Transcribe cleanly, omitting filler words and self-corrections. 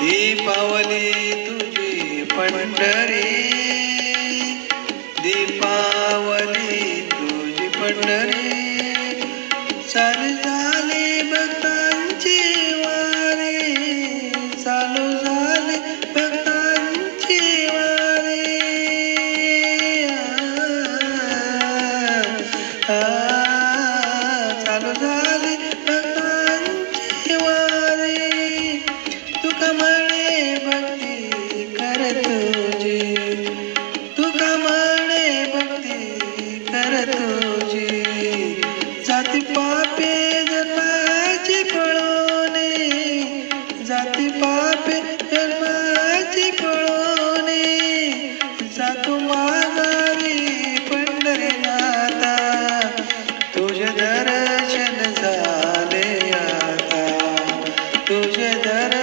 दीपावली तुझी पंढरी, दीपावली तुझी पंढरी, चालू झाली भक्तांची वारी, चालू झाली भक्तांची वारी. चालू झाली भक्तांची वारी. तुका म्हणे भक्ती कर तुझी, तुका म्हणे भक्ती कर तुझी, जाती पापे जन्माची पळोने, जाती पापे जन्माची पळोने, जातो माघारी पंढरीनाथा, तुझे दर्शन झाले आता, तुझे दर्शन